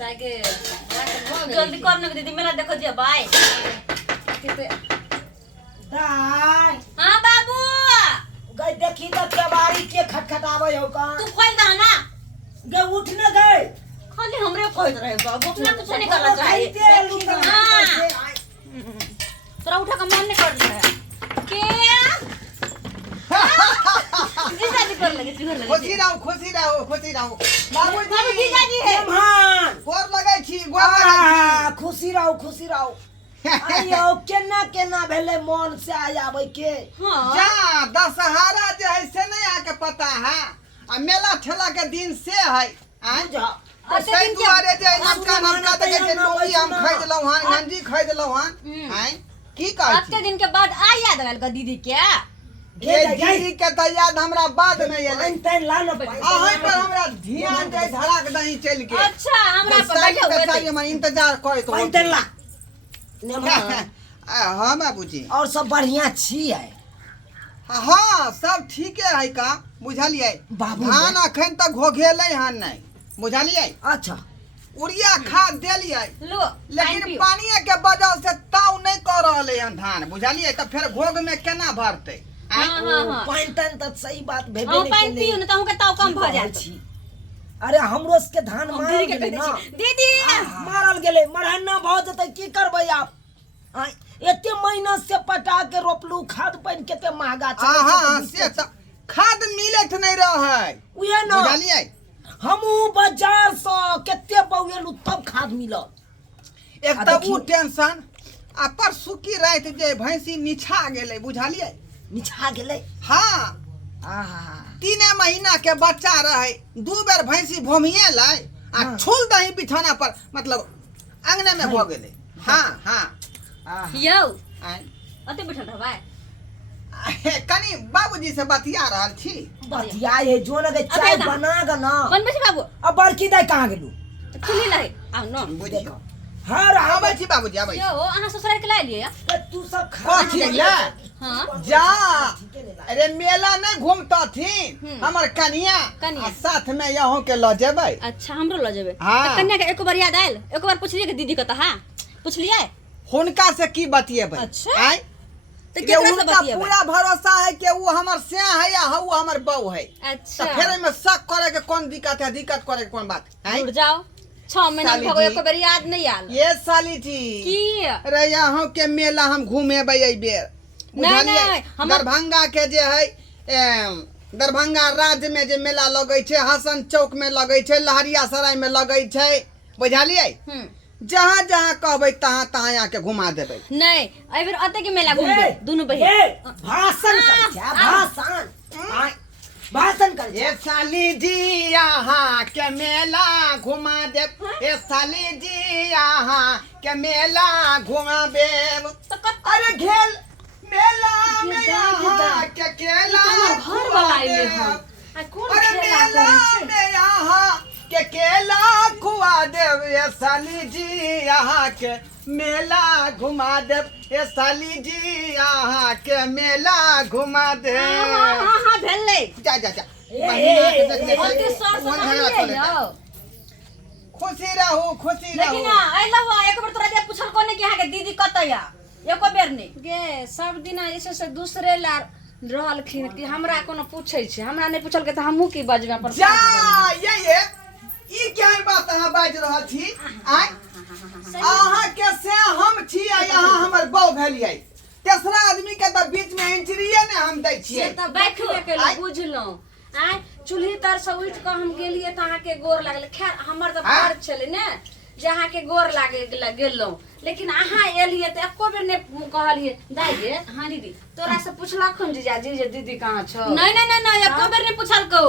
ताके जल्दी करने के दीदी मेरा देखो जी भाई दाई हां बाबू गई देखी त केवाड़ी के खटखटावे हो का तू खोल दा ना गे उठ न गए खाली हमरे खोल रहे बाबू अपना कुछ नहीं करना चाहिए तोरा उठा का मन नहीं कर रहा है के जीजा जी कर लगे खुशी रहो बाबू जीजा जी है मान गोर लगै छी गोर लगै खुशी रहो आयो केना भेले मन से आवे के हां जा दशहरा जे है से नहीं आके पता है आ मेला ठेला के दिन से है आ जा सही दुआरे जे नमका देखे छै लोई हम खरीद लौ हन गंजी खरीद लौ हन हैं की कहै छी हफ्ते दिन के बाद आ याद आयल का दीदी क्या ये दीदी के त याद हमरा बाद में एलै तैन ला न अहाँ पर हमरा ध्यान दे धड़क दही चल के अच्छा हमरा पर बैठे हुए थे हम इंतजार करत हो तैन ला हां बाबूजी और सब बढ़िया छियै हाँ सब ठीके है का बुझलिए बाबू धान अखन तक घोघेले हन नहीं बुझलिए अच्छा यूरिया खाद देलिए लो लेकिन पानी के वजह से ताव नहीं कर रहले हन धान बुझलिए तो फिर घोग में केना भरते हां पाइन तन त सही बात भेबे हम नहीं पानी पियो न त हमके ताव कम भ जात अरे हमरो के धान मार दीदी के गेलै ना दीदी मारल गेलै मरहन्ना भ जतै की करबै आप एते मेहनत से पटा के रोपलू खाद पानी केते महंगा छै हां से त खाद मिलत नहीं रहे उहे न बुझलिए हमहू बाजार से केते बौएलू तब खाद मिलल एक त उ टेंशन आ परसु की रात जे भैंसी निछा गेलै बुझलिए निछा गेलै हां आहा 3 महीना के बच्चा रहे 2 बेर भैंसी भोमिए लै आ छुल दही बिछौना पर मतलब अंगने में भ गेलै हां यो आय अते बैठल रहबै कनी बाबूजी से बतिया रहल छी बतिया हे जो न के चाय अबे बना ग ना बनबै छी बाबू अब बड़की दाई कहां गेलू चली लाई आ न बुझियो हर आबै छी बाबूजी आबै यो अहाँ ससुराल के लाई लिए तू सब खा कथी ले हां जा अरे मेला नहीं घूमता थी हमर कनिया कनिया। आ साथ में यहों के ल जेबै अच्छा हमरो ल जेबै हाँ। त कन्या के एको बार याद आयल एको बार पूछलिए कि दीदी कत हां पूछलिए हुनका से की बतिएबै अच्छा। आय त ये केकरा से उनका बतिएबै पूरा भरोसा है कि वो हमर से है या हऊ हमर बहू है अच्छा तो फिर में शक करे के कौन दिक्कत है दिक्कत करे के कौन बात है जुड़ जाओ 6 महीना साली भगो जी। एको बार याद नहीं आयल ये साली जी की अरे यहाँ के मेला हम घूमेबै एहि बेर बुझलिए नहीं, हमर- दरभंगा के जे है दरभंगा राज्य में जे मेला लगै छै हसन चौक में लगै छै लहरिया सराय में लगै छै बुझलिए जहाँ जहाँ कहबै तहाँ तहाँ आके घुमा देबै नहीं एहि बेर अते के मेला घूमबै दुनु बहिन ए भाषण कर जा भाषण भाषण कर ये साली जी यहाँ के मेला घुमा दे ये साली जी यहाँ के मेला घुमा दे अरे घेल मेला में यहाँ के केला घर वाला आइले हन आ कोन अरे खेला मेला करै छै में यहाँ के केला खुआ दे ये साली जी यहाँ के मेला घुमा दे ये साली जी यहाँ के मेला घुमा दे हां भेलै जा जा जा ओते सर से कहलिए यौ खुशी रहू लेकिन आइलो एक बार तोरा जे पूछल कोने कि अहाँ के दीदी कतय या एको बेर नहीं गे सब दिना ऐसे से दूसरे ला रहलखिन कि हमरा कोनो पूछै छै हमरा नहीं पूछल के त हमहू की बजबे पर जा ये ई क्या बात अहाँ बाज रहल छी आय अहाँ के से हम छी आ यहाँ हमर बहू भेलियै तेसरा आदमी के त बीच में एंट्रीए ने हम दै छियै से त बैठबे केलौ बुझलौ आय चूल्ही तर से उठ के हम गेलिए त अहाँ के गोर लागले खैर हमर त फर्ज छले ने जे अहाँ के गोर लागे गेलौ लेकिन अहाँ एलिए त एको बेर ने कहलिए दाई गे हां दीदी तोरा से पुछलखुन जीजा जी जे दीदी कहां छ नहीं एको बेर नहीं पूछल को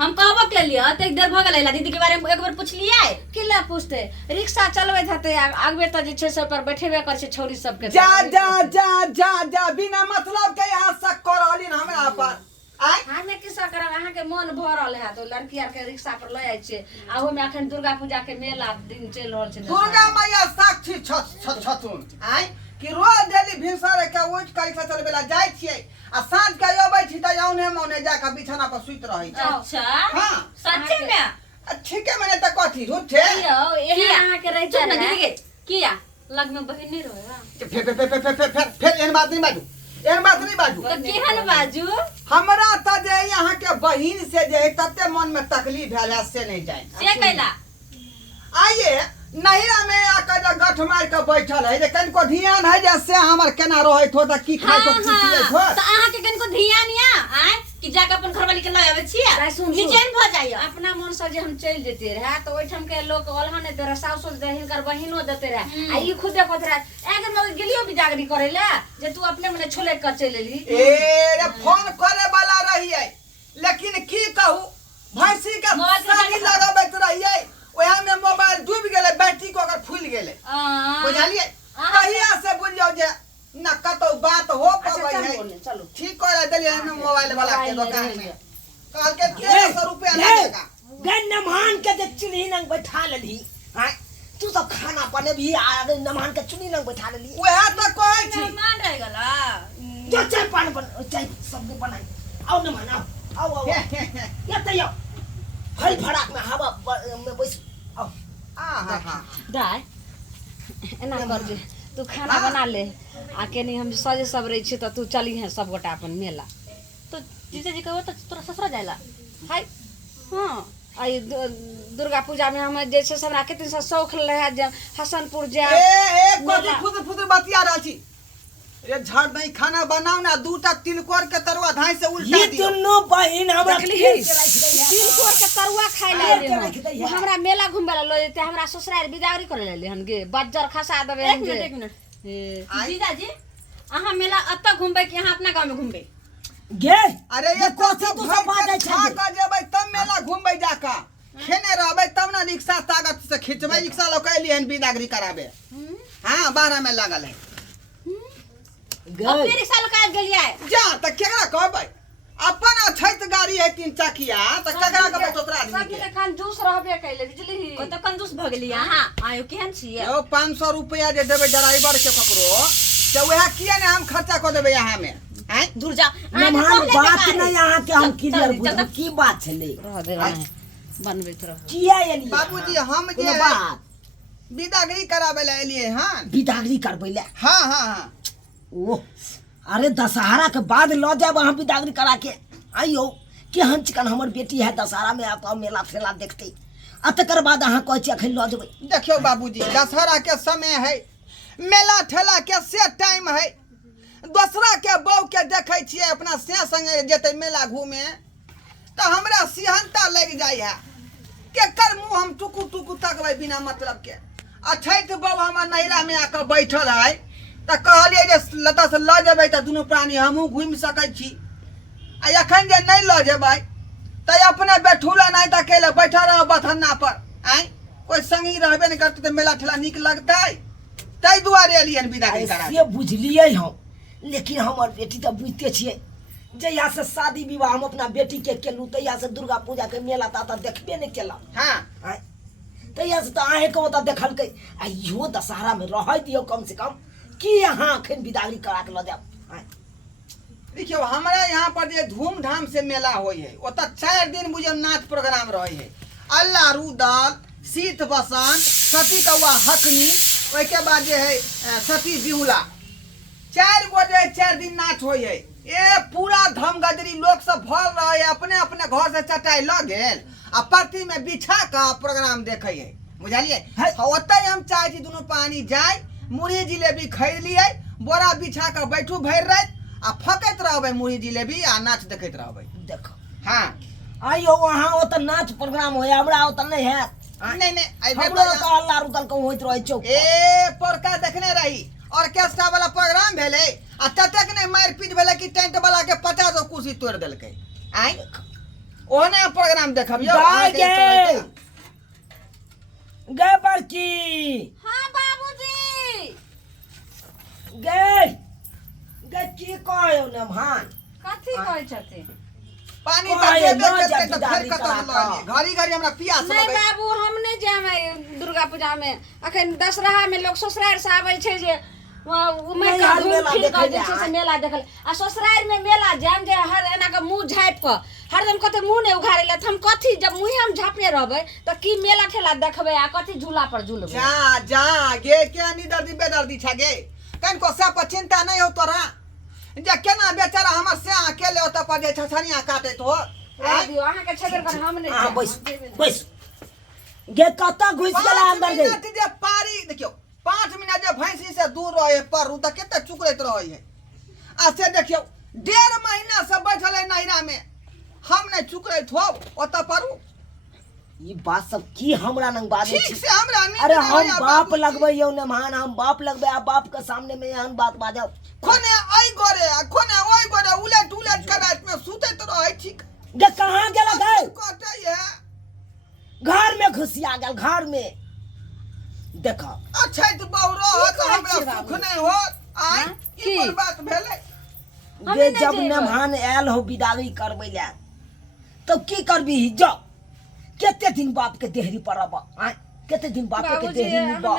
हम कहबो के लिए अते देर भ गेलै दीदी के बारे में एक बार पूछलिए किला पूछते रिक्शा चलबैत हते आगबे त जे छै से पर बैठेबे कर छै छौरी सब के जा जा जा जा जा बिना मतलब के यहाँ शक कर रहलिन हमरा पर आय हमे किसा करब अहाँ के मन भरल है तो लड़की आर के रिक्शा पर ले आइ छै आ ओमे अखन दुर्गा पूजा के मेला दिन चल रहल छै दुर्गा मैया साक्षी छथुन आय कि रोज डेली भिनसर के उठ के रिक्शा चलबे ला जाइ छियै आ साँझ के अबै छी त औने मौने जाके बिछाना पर सुइत रहै छै अच्छा हां सच्चे में ठीक है मैंने तो कथी झूठे यही अहाँ के रह चुप ना जाए दीदी किया लग में बहन नहीं रहेगा फिर एहन बात नहीं बाजू एहन बात नहीं बाजू तो केहन बाजू हमरा त जे यहाँ के बहिन से जे तते मन में तकलीफ भेल है से नहीं जाए से कैला आइए नहिरा में आकर जो गठ मार के बैठल है जे कनको ध्यान है जे से हमर केना रहत हो त की खाय तो की पियत हो तो अहाँ के कनको ध्यान या आय कि जाके अपन घरवाली के लय आवे छियै अरे सुन, सुन। निचेन भ जाइए अपना मन से जे हम चल जेते रहे तो ओइठम के लोग अलहन दे रहे साउस दे हिनकर बहिनो देते रहे आ ई खुदे कहत रहे एगर में गेलियो बिदागरी करे ले जे तू अपने मने छोले कर चल एली ए रे फोन करे वाला रहिए लेकिन की कहू भैंसी के मोबाइल के सानी लगाबैत रहिए ओहा में मोबाइल डूब गेले बैटरी को अगर फूल गेले बुझलिए कहिया से बुझियो जे न कतो बात हो पबै चल है बोले चलो ठीक कर देलिए हम मोबाइल वाला के दुकान में कहल के गे, 1300 रुपया लगेगा गे नमान के जे चुनी नंग बैठा लेली हां तू तो खाना बने भी आ गए नमान के चुनी नंग बैठा लेली ओहा त कहै छी मान रह गला जो चाय पानी बन चाय सब बनाई आओ नमान आओ या तैयो फल फड़ाक में हवा में बैस आओ आहा दाय एना कर दे तू खाना बना ले आ केनी हम सजे सब रही छी त तू चली है सब गोटा अपन मेला तो जीजा जी कहो तो तोरा ससुरा जायला हाय हां आई दुर्गा पूजा में हम जैसे हमरा कितने से शौक रहे जे हसनपुर जाए ए कोदी फुद बतिया रहल छी ये झाड़ नहीं खाना बनाओ ना दूटा तिलकोर के तरुआ धाई से उल्टा ये दियो दोनों बहन हमरा देखली खेल के रख दै है तिलकोर के तरुआ खाइ ले खेल के रख दै वो है हमरा मेला घुमबे ला लो जेते हमरा ससुराल बिदागरी करे ले हन गे बज्जर खसा देबे एक मिनट हे आई- जीजा जी अहाँ मेला अत्ता घुमबे कि अहाँ अपना गांव में घुमबे गे अरे ये कोथी तू सब बाजै खा छै के जेबै तब मेला घुमबै जाका खेने रहबै तब ना रिक्शा ताकत से खींचबै रिक्शा लोग एली हन बिदागरी कराबे हां 12 में लागल है गे अपने रिक्शा लगा गेलियै जा त केकरा कहबै अपन अछैत गाड़ी है 3 चकिया त केकरा कहबै तोरा आदमी सब के के खान जूस रहबे कैले बुझली ओ तो कंजूस भ गेलियै अहाँ आयो केहन छियै यो 500 रुपया जे देबै ड्राइवर के ककरो त वह किया ने हम खर्चा कर देबै यहाँ में हैं दूर जा नमान बात नहीं यहाँ के हम क्लियर बुझ की बात छले रह दे बनबैत रह किया एलिए बाबूजी हम जे कोनो बात बिदागरी कराबे ला एलिए हन बिदागरी करबै ले हां हां हां ओ अरे दशहरा के बाद ल जाब अहाँ बिदागरी करा के आइयो केहन चिकन हमर बेटी है दशहरा में आप मेला ठेला देखते आ तकर बाद अहाँ कहै छी अखन ल जेबै देखियो बाबूजी दशहरा के समय है मेला ठेला के से टाइम है दूसरा के बहू के देखै छियै अपना से संगे जेतै मेला घूमे त हमरा सिहनता लग जाय है केकर मुंह हम टुकु टुकु तकबै बिना मतलब के अछैत बहू हमर नैरा में आकर बैठल है त कहलिए जे लता से ल जेबै त दुनू प्राणी हमहू घूम सकै छी आ एखन जे नहीं ल जेबै त अपने बैठूला नहीं त अकेले बैठा रह बथन्ना पर आय कोई संगी रहबे नहीं करते त मेला ठेला निक लगतै तै दुआरे एलियन बिदागरी करा से बुझलिए हम लेकिन हमर बेटी तो बुझते छियै जहिया से शादी विवाह हम अपना बेटी के केलू तहिया से दुर्गा पूजा के मेला ता देखबे नहीं केला हां तहिया से तो अहें के ओता देखलकै आ इहो दशहरा में रह दियो कम से कम कि अहाँ अखन बिदागरी करा के ल जाब देखियो हमरा यहाँ पर जे धूमधाम से मेला होय है ओत 4 दिन बुझियो नाच प्रोग्राम रहे है अल्लाह रुदल शीत बसंत सती कौआ हकनी ओइ के बाद जे है सती बिहुला 4 गो जे 4 दिन नाच होय है ए पूरा धमगदरी लोग सब भर रहे है अपने अपने घर से चटाई ल गेल आ परती में बिछा का प्रोग्राम देखे है बुझलिए ओतै हम चाहे छी दुनू पानी जाय मुरही जिलेबी खरीद लिए बोरा बिछा के बैठू भर रात आ फकैत रहबै मुरही जिलेबी आ नाच देखैत रहबै देखो हां आइयो वहाँ ओता नाच प्रोग्राम होय हमरा ओता नहीं है नहीं नहीं हमरो तो अल्लाह रुदल को होइत रहे चौक ए पोरका देखने रही ऑर्केस्ट्रा वाला प्रोग्राम भेले आ ततक नहीं मार पीट भेले कि टेंट वाला के 50 कुर्सी तोड़ देलकै आइ ओने प्रोग्राम देखबियो गे बड़की हां बाबूजी गे गे की कहयो ने भान कथी कहै छथि पानी ओए, देबे न करते जब त फिर बिदागरी कतौ करा लगे घड़ी घड़ी हमरा पियास नहीं लगे बाबू हम नहीं जामे दुर्गा पूजा में अखन दशहरा में लोग ससुराल से आबै छै जे उमे नहीं, का हर घूम मेला फिर देखै के जे ले छै से आय। मेला देखल आ ससुराल में मेला जाम जे हर एना के मुंह झाइप क हरदम कते मुंह ने उघारे ले हम कथी जब मुंह हम झापने रहबे त की मेला ठेला देखबे आ कथी झूला पर झूलबे जा जा गे के नी दर्दी बेदर्दी छ गे कन को सब चिंता नहीं हो तोरा जे केना बेचारा हमर से अकेले होता पर जे छछनिया काटे तो रह दियो अहाँ के छेदर कर हम नहीं हां बैस गे कता घुस गेला अंदर गे जे पारी देखियो 5 मिनट जे भैंसी से दूर रहे पर उ त केते चुकरैत रहे है आ से देखियो 1.5 महीना से बैठल है नहिरा में हम नहीं चुकरैत हो ओत पर ई बात सब की हमरा नंग बाजे ठीक से हमरा नहीं अरे हम बाप लगबै यौ ने मान हम बाप लगबै आ बाप के सामने में एहन बात बाजब खोने आई गोरे खोने ओई गोरे उलट के रात में सुतैत रहे ठीक गे कहां गेला गए कटै है घर में घुसिया गेल घर में देखा अच्छा तो बहुरो हो तो हमरा सुख नहीं हो आई की कोन बात भेलै गे जब मेहमान आयल हो विदाई करबै ले तो की करबी जा केते दिन बाप के देहरी पर अब आय केते दिन बाप के देहरी में बा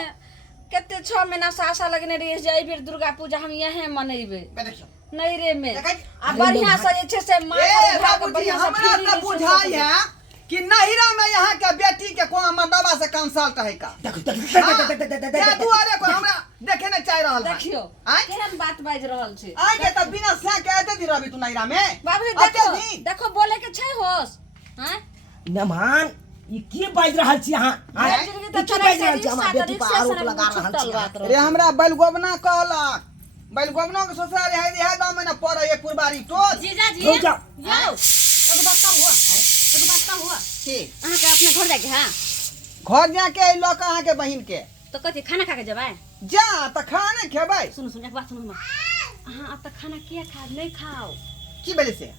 केते 6 महीना से आशा लगने रही जे फिर दुर्गा पूजा हम यहीं मनैबे देखियो नहीं रे में आ बढ़िया से जे छे से मां ए भाग बाबूजी बढ़िया से हमरा त बुझाई है कि नहिरा में यहाँ के बेटी के कोनो मर्दवा से कंसल्ट है का या दुआरे को हमरा देखे न चाह रहल देखियो आय केहन बात बाज रहल छे आय के त बिना से के एते दिन रहबी तू नहिरा में बाबूजी देखो देखो बोले के छै होश हैं मेहमान ई की बाज रहल छी अहाँ आय की बाज रहल छी हमरा बेटी पर आरोप लगा रहल छी अरे हमरा बैलगोबना कहलक बैलगोबना के ससुराल है गांव में न पड़े है पुरबारी टोच जीजा जी हो जा यो एगो बात हुआ एगो बात हुआ की अहाँ के अपने घर जाके हां घर जाके ल के अहाँ के बहिन के तो कथी खाना खा के जबै जा त खाना खेबै सुन एक बात सुनो ना अहाँ अब तक खाना किया खा नहीं खाओ की भेले से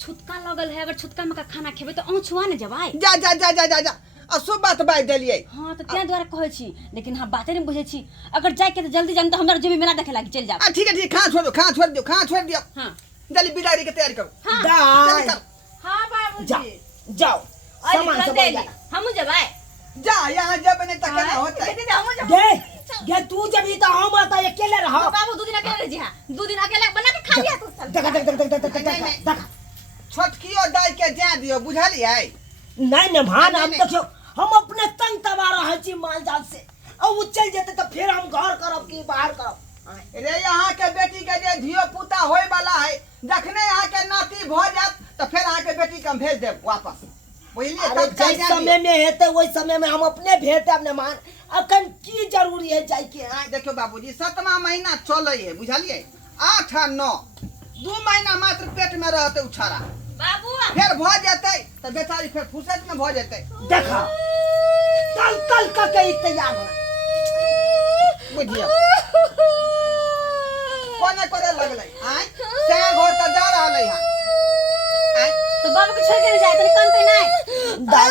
छुतका लगल है अगर छुतका में का खाना खेबै तो औछुआ ने जबै जा जा जा जा जा जा अशुभ बात बाज देलिए हां तो त्या द्वारा कहै छी लेकिन हम बाते नहीं बुझै छी अगर जाय के तो जल्दी जान तो हमरा जेबी मेला देखे लागी चल जाब ठीक है खा छोड़ दियो हां जल्दी बिदाई के तैयारी करो हां दाई हां जा बाबूजी जाओ सामान सब ले हम जबै जा यहाँ जब नहीं तक ना होता है गे तू जब ई त हम आता अकेले रहो बाबू 2 दिन अकेले रह जी हां 2 दिन अकेले बना के खा लिया तू देख छोटकियो दाई के जा दियो बुझलिए नहीं ने भान हम देखियो हम अपने तंग तबा रहे छी माल जाल से अब उ चल जेते तो फिर हम घर करब की बाहर करब रे यहाँ के बेटी के जे धियो पुता होय वाला है जखने यहाँ के नाती भ जात तो फिर यहाँ के बेटी के हम भेज देब वापस बुझलिए अरे जिस समय में हेते वही समय में हम अपने भेज देब ने मान अखन की जरूरी है जाय के हाँ देखियो बाबूजी 7वां महीना चले है बुझलिए 8 और 9 2 महीना मात्र पेट में रहते उछारा बाबू फिर भ जाते तो बेचारी फिर फुर्सत में भ जाते देखा कल का के तैयार हो बुझियो कोने करे लगले आय से घर त जा रहले है आय तो बाबू के छोड़ के जाए तनी कानते नहीं दाई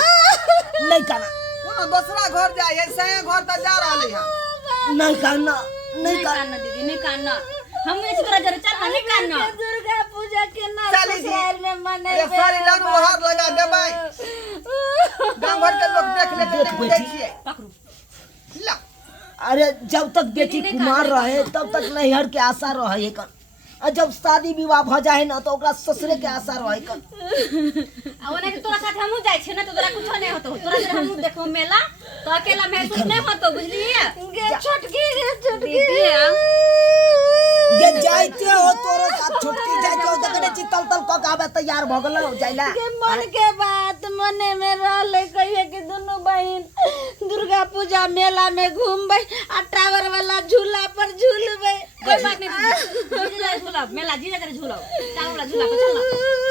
नहीं करना कोनो दूसरा घर जाए से घर त जा रहले है नहीं करना नहीं कानना दीदी नहीं कानना हम इस तरह जरूर चल नहीं कानना दुर्गा पूजा के ना चली जी। ससुराल में अरे मनैबे सारी लान हाथ लगा देबै गांव घर के लोग देख लेते देख बुझै बेटी। छियै पकड़ू ला अरे जब तक बेटी नहीं कुमार करना रहे तब तक नैहर के आशा रहे कन और जब शादी विवाह भ जाए ना तो ओकरा ससुरे के आशा रहे कन आ ओने के तोरा साथ हमहु जाय छै ना तो तोरा कुछो नहीं होतो तोरा जरा हमहु देखो मेला तो अकेला महसूस नहीं होतो बुझलिए गे छोटकी दीदी ये जाइते हो तोरो साथ छोटकी जाइते हो देखने ची तल तल क के आबे तैयार भ गेलो जाइला के मन के बात मने में रहले कहिए कि दोनों बहन दुर्गा पूजा मेला में घूमबै आ टावर वाला झूला पर झूलबै कोई बात नहीं दीदी जीजा झूला मेला जीजा जरा झूला टावर वाला झूला पे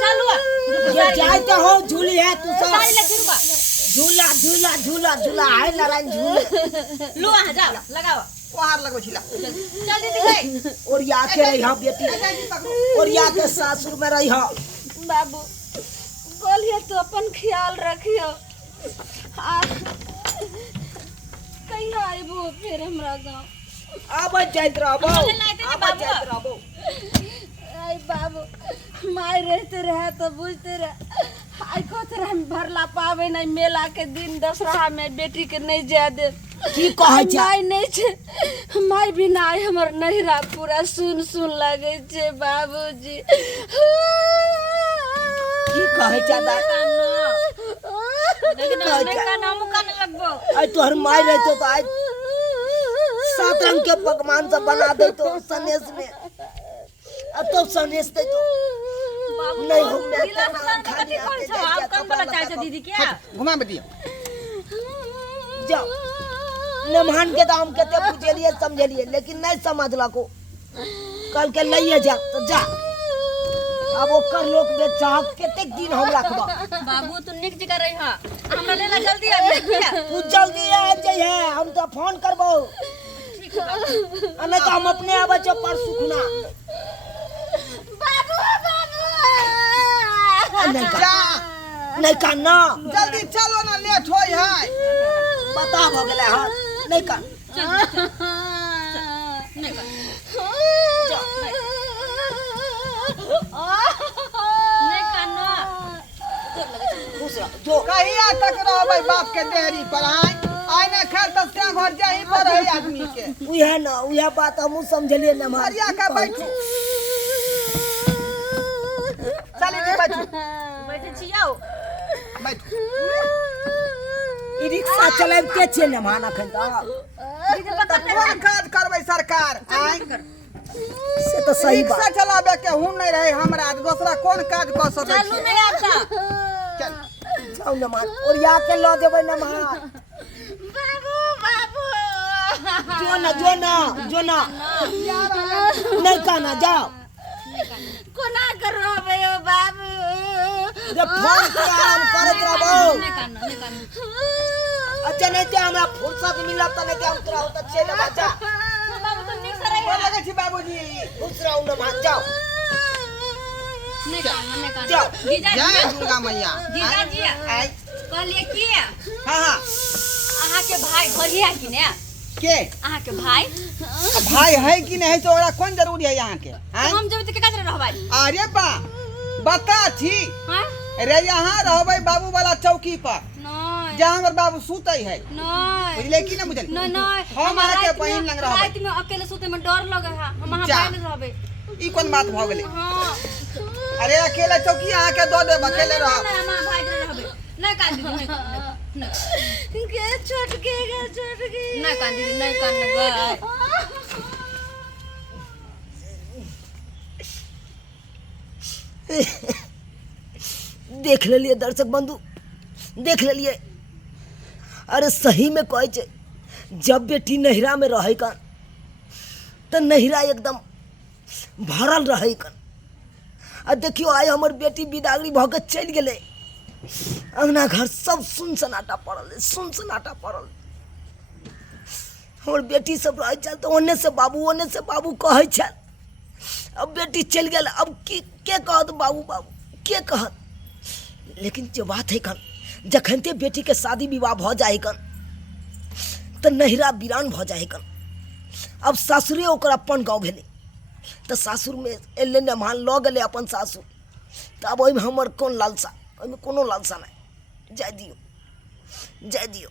चल ये जाइते हो झूली है तू सब सारी ले फिरवा झूला झूला झूला झूला है नारायण झूले लो आ जाओ लगाओ ओहार लगो छिला चल दीदी गई और या के रही हां बेटी और या के सासुर में रही हां बाबू बोलिए तो अपन ख्याल रखियो आ कहिया आइबो फिर हमरा गांव अब जाइत रहबो चले लाइते नहीं अब बाबू। जाइत रहबो आई बाबू माय रहते रहे तो बुझते रहे आई कहते रहे हम भरला पावे नहीं मेला के दिन दशहरा में बेटी के नहीं जाए दे की कहै छै माय नहीं छे माय बिना आई हमर नहिरा पूरा सुन सुन लगे छे बाबूजी की कहे ज्यादा लेकिन हमने का नाम कान लगबो आई तोहर माई रहते तो आज 7 रंग के पकवान सब बना दे तो सनेश में अब तो सनेश दे तो नहीं हो मैं गिलास लान का कथी कौन छ आप कम वाला चाय से दीदी क्या घुमा बतिया जाओ नमहान के दाम केते बुझलिए समझलिए लेकिन नहीं समझलको कल के लइए जा तो जा अब ओकर लोग बेचा केतेक दिन हम रखबा बाबू तू निक जगह रही हा हमरा लेला जल्दी आ देखिए तू जल्दी आ जाइए हम तो फोन करबो ठीक है बाबू नहीं तो हम अपने आवे छ परसु खुना बाबू जा नहीं का ना जल्दी चलो ना लेट होई है पता हो गेले हां नहीं का नहीं का नहीं काना खुश रह जो कहिया तक रहबै बाप के देहरी पर आय आय ना खैर तो क्या घर जाही पर है आदमी के उहे ना उहे बात हम समझलिए ना हरिया का बैठू चली जी बैठू बैठे छियाओ बैठू ई रिक्शा चलाब के छे ना माना खन तो कोन काज करबै सरकार आय से तो सही बात रिक्शा चलाबे के हुन नहीं रहे हमरा दूसरा कोन काज क सकै चलू छी नहीं आता चल जाओ ना मान और या के लो देबै ना मान बाबू जो ना नहीं काना जाओ कोना करबे ओ बाबू जब फोन पे आराम करत रहबो नहीं काना अच्छा नहीं ते हमरा फुर्सत मिलत त नहीं ते हम तोरा होत चले बच्चा बाबू तो निक से रही कोन लगे छी बाबूजी खुश रहू ना मान जाओ नहीं काना जाओ जीजा जय दुर्गा मैया जीजा जी आय कहलिए की हां हां अहाँ के भाई घरिया कि ने के अहाँ के भाई भाई है कि नहीं है तो ओरा कोन जरूरी है यहाँ के आय हम जब तक कचरा रहबाई अरे बा बता थी हां रे यहाँ रहबै बाबू वाला चौकी पर नहीं जहाँ हमर बाबू सुतै है नहीं बुझले कि ना बुझल नहीं नहीं हमारा के बहिन लग रहबै रात में अकेले सोते में डर लगे है हम वहां जा। बैठ रहबे ई कोन बात भ गेलै हां अरे अकेले चौकी यहाँ के दो देब अकेले रह नहीं हम भाई रहबे नहीं कान दीदी नहीं के छोट के नहीं कान दीदी नहीं कान गए देख लेलिए दर्शक बंधु देख लेलिए अरे सही में कहे छे जब बेटी नहिरा में रहे कन तो नहिरा एकदम भरल रहे कन आ देखियो आय हमर बेटी बिदागरी भ के चल गेले अंगना घर सब सुनसनाटा पड़ल हमर बेटी सब रहे चल तो ओने से बाबू कहे छल अब बेटी चल गेल अब के कहत बाबू के कहत लेकिन जो बात है कन जखनते बेटी के शादी विवाह भ जाए कन तो नहिरा वीरान भ जाए कन अब सासुरे ओकर अपन गाँव भेले तो सासुर में एले ने मान ल गेले अपन सासुर तो अब ओहिमे हमर कोन लालसा ओहिमे कोनो लालसा नहीं जाय दियो